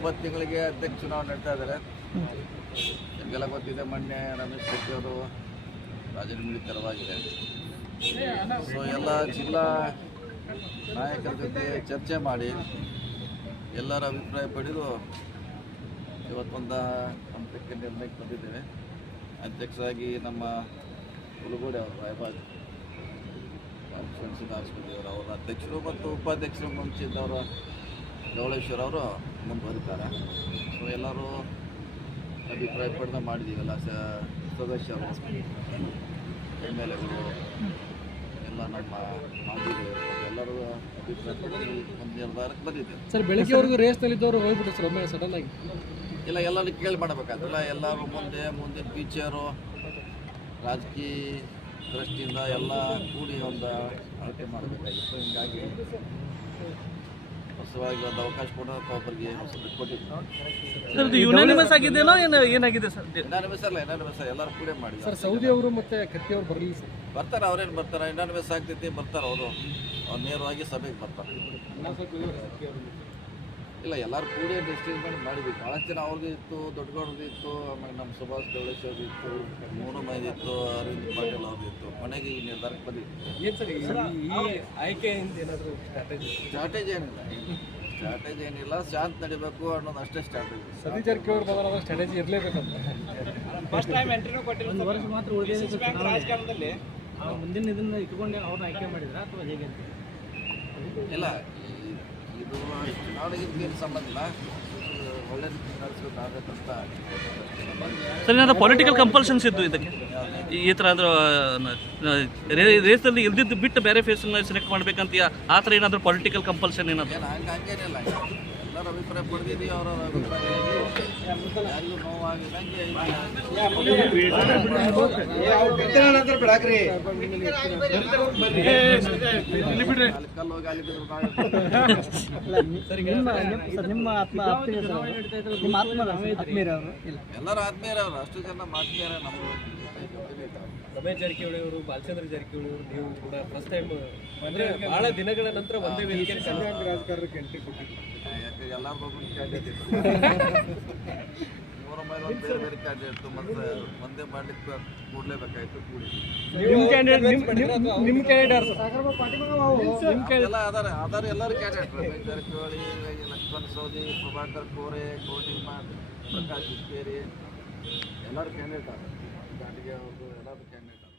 ಒಂಬತ್ತು ತಿಂಗಳಿಗೆ ಅಧ್ಯಕ್ಷ ಚುನಾವಣೆ ನಡೀತಾ ಇದ್ದಾರೆ. ನಿಮಗೆಲ್ಲ ಗೊತ್ತಿದೆ, ಮೊನ್ನೆ ರಮೇಶ್ ಶೆಟ್ಟಿ ಅವರು ರಾಜೀನಾಮೆ ತೆರವಾಗಿದೆ ಸೊ ಎಲ್ಲ ಜಿಲ್ಲಾ ನಾಯಕರ ಜೊತೆ ಚರ್ಚೆ ಮಾಡಿ ಎಲ್ಲರ ಅಭಿಪ್ರಾಯ ಪಡೆದು ಇವತ್ತೊಂದು ಹಂತಕ್ಕೆ ನಿರ್ಣಯಕ್ಕೆ ಬಂದಿದ್ದೇವೆ. ಅಧ್ಯಕ್ಷರಾಗಿ ನಮ್ಮ ಕುಲಗೋಡಿ ಅವರು, ರಾಯಬಾಗ್ ಅವರು ಅವರ ಅಧ್ಯಕ್ಷರು ಮತ್ತು ಉಪಾಧ್ಯಕ್ಷರು ಮುಂಚಿದ್ದವರು ಧವಳೇಶ್ವರ ಅವರು ಮುಂದುವರಿತಾರೆ ಸೊ ಎಲ್ಲರೂ ಅಭಿಪ್ರಾಯ ಪಡೆದ ಮಾಡಿದ್ದೀವಲ್ಲ ಸ ಸದಸ್ಯರು ಎಂ ಎಲ್ ಎಗಳು ಎಲ್ಲ ನಮ್ಮ ಮಾಜಿಗಳು ಎಲ್ಲರೂ ಅಭಿಪ್ರಾಯ ಪಡೆದು ಒಂದು ನಿರ್ಧಾರಕ್ಕೆ ಬಂದಿದ್ದೇವೆ ಸರ್ ಬೆಳಗ್ಗೆವರೆಗೂ ರೇಸ್ನಲ್ಲಿದ್ದವರು ಹೋಗ್ಬಿಟ್ಟು ಸರ್ ಒಮ್ಮೆ ಸಡನ್ ಆಗಿ. ಇಲ್ಲ ಎಲ್ಲರೂ ಕೇಳಿ ಮಾಡಬೇಕಾಗಿಲ್ಲ ಎಲ್ಲರೂ ಮುಂದೆ ಮುಂದೆ ಟೀಚರು ರಾಜಕೀಯ ದೃಷ್ಟಿಯಿಂದ ಎಲ್ಲ ಕೂಡಿ ಒಂದು ಅಳತೆ ಮಾಡಬೇಕಾಗಿತ್ತು. ಹೀಗಾಗಿ ಹೊಸವಾಗಿ ಒಂದು ಅವಕಾಶ ಕೊಡೋಕೆ ಒಬ್ಬರಿಗೆ ಹೊಸದು ಕೊಟ್ಟಿದ್ದು ಯುನಾನಿಮಸ್ ಆಗಿದೆನೋ ಏನು ಏನಾಗಿದೆ ಸರ್? ಇನ್ನಾನಿಮಸ್ ಅಲ್ಲ ಯುನಾನಿಮಸ್ ಎಲ್ಲರೂ ಪೂರೇ ಮಾಡಿ ಸರ್ ಸೌದಿ ಅವರು ಮತ್ತೆ ಕತ್ತಿ ಅವರು ಬರಲಿ ಸರ್. ಬರ್ತಾರೆ ಅವ್ರೇನು ಬರ್ತಾರೆ? ಯುನಾನಿಮಸ್ ಆಗ್ತೈತಿ ಬರ್ತಾರೆ. ಅವರು ಅವ್ರು ನೇರವಾಗಿ ಸಭೆಗೆ ಬರ್ತಾರೆ. ಇಲ್ಲ ಎಲ್ಲರೂ ಕೂಡಿ ಡಿಸ್ಟ್ರಿಬ್ಯೂಟ್ ಮಾಡಿದ್ವಿ. ಭಾಳಷ್ಟು ಜನ ಅವ್ರದ್ದು ಇತ್ತು ದೊಡ್ಡಗೌಡ್ರದ್ದು ಇತ್ತು ಆಮೇಲೆ ನಮ್ಮ ಸುಭಾಷ್ ಗೌಳೇಶ್ ಅವ್ರದ್ದು ಇತ್ತು ಮೂರು ಮೈದು ಇತ್ತು ಅರವಿಂದ್ ಪಾಟೀಲ್ ಅವ್ರದ್ದು ಇತ್ತು. ಕೊನೆಗೆ ಈ ನಿರ್ಧಾರಕ್ಕೆ ಬಂದಿತ್ತು ಏನು ಸರ್ ಈ ಆಯ್ಕೆಯಿಂದ ಏನಾದರೂ ಸ್ಟ್ರಾಟಜಿ ಸ್ಟ್ರಾಟಜಿ ಏನಿಲ್ಲ. ಸ್ಟ್ರಾಟಜಿ ಏನಿಲ್ಲ. ಶಾಂತ ನಡಿಬೇಕು ಅನ್ನೋದು ಅಷ್ಟೇ ಸ್ಟ್ರಾಟಜಿ ಸತೀಶ್ ಜಾರಕಿಹೊಳಿ ಬದಲಾದ ಸ್ಟ್ರಾಟಜಿ ಇರಲೇಬೇಕಂತ. ಫಸ್ಟ್ ಟೈಮ್ ಎಂಟ್ರಿನೂ ಕೊಟ್ಟಿಲ್ಲ ಒಂದು ವರ್ಷ ಮಾತ್ರ ಉಳಿದಿದೆ ರಾಜಕಾರಣದಲ್ಲಿ. ಮುಂದಿನ ಇದನ್ನ ಇಟ್ಕೊಂಡು ಅವ್ರನ್ನ ಆಯ್ಕೆ ಮಾಡಿದ್ರ ಅಥವಾ ಹೇಗೆ ಇಲ್ಲ ಸರ್, ಏನಾದ್ರು ಪೊಲಿಟಿಕಲ್ ಕಂಪಲ್ಷನ್ಸ್ ಇದ್ದು ಇದಕ್ಕೆ? ಈ- ಥರ ಅಂದ್ರೆ ರೇಸಲ್ಲಿ ಇಲ್ದಿದ್ದು ಬಿಟ್ಟು ಬೇರೆ ಫೇಸನ್ನ ಸೆಲೆಕ್ಟ್ ಮಾಡ್ಬೇಕಂತ ಯಾ- ಆ ಥರ ಏನಾದರೂ ಪೊಲಿಟಿಕಲ್ ಕಂಪಲ್ಷನ್ ಏನಾದ್ರು? ಎಲ್ಲರ ಅಭಿಪ್ರಾಯ ಪಡೆದಿದ್ದೀವಿ ಅವರ ಅಭಿಪ್ರಾಯ ಯಾರಿಗೂ ಕಲ್ಲು ಹೋಗಿ ಅಲ್ಲಿ ನಿಮ್ಮ ಆತ್ಮ ಆತ್ಮೀಯರವರು ಎಲ್ಲರೂ ಆತ್ಮೀಯರವ್ರು ಅಷ್ಟು ಜನ ಆತ್ಮೀಯರ ನಮ್ಮ ರಮೇಶ್ ಜಾರಕಿಹೊಳಿ ಅವರು ಬಾಲಚಂದ್ರ ಜಾರಕಿಹೊಳಿ ಅವರು ನೀವು ಕೂಡ ಫಸ್ಟ್ ಟೈಮ್ ಅಂದ್ರೆ ಬಹಳ ದಿನಗಳ ನಂತರ ಒಂದೇ ವೇದಿಕೆ ರಾಜಕಾರಣಕ್ಕೆ ಎಂಟ್ರಿ ಎಲ್ಲರಿಗೂ ಇತ್ತು. ಮೂರ ಮೇಲೆ ಒಂದು ಬೇರೆ ಬೇರೆ ಕ್ಯಾಂಡಿಡೇಟ್ ಇತ್ತು ಮತ್ತೆ ಒಂದೇ ಮಾಡ್ಲಿಕ್ಕೆ ಕೂಡ್ಲೇಬೇಕಾಯ್ತು ಕೂಡಿ ನಿಮ್ಮ ಕ್ಯಾಂಡಿಡೇಟ್ ನಿಮ್ಮ ಕ್ಯಾಂಡಿಡೇಟ್ ಎಲ್ಲ ಅದಾರ ಅದಾರ ಎಲ್ಲರೂ ಕ್ಯಾಂಡಿಡೇಟ್ ರಮೇಶ್ ಜಾರಕಿಹೊಳಿ ಲಕ್ಷ್ಮಣ್ ಸೌದಿ ಪ್ರಭಾಕರ್ ಕೋರೆ ಕೋಟಿಮ್ಮ ಪ್ರಕಾಶ್ ಹುಕ್ಕೇರಿ ಎಲ್ಲರೂ ಕ್ಯಾಂಡಿಡೇಟ್ ಗಾಡಿಗೆ ಅವ್ರದ್ದು ಎಲ್ಲರೂ ಕ್ಯಾಂಡಿಡೇಟ್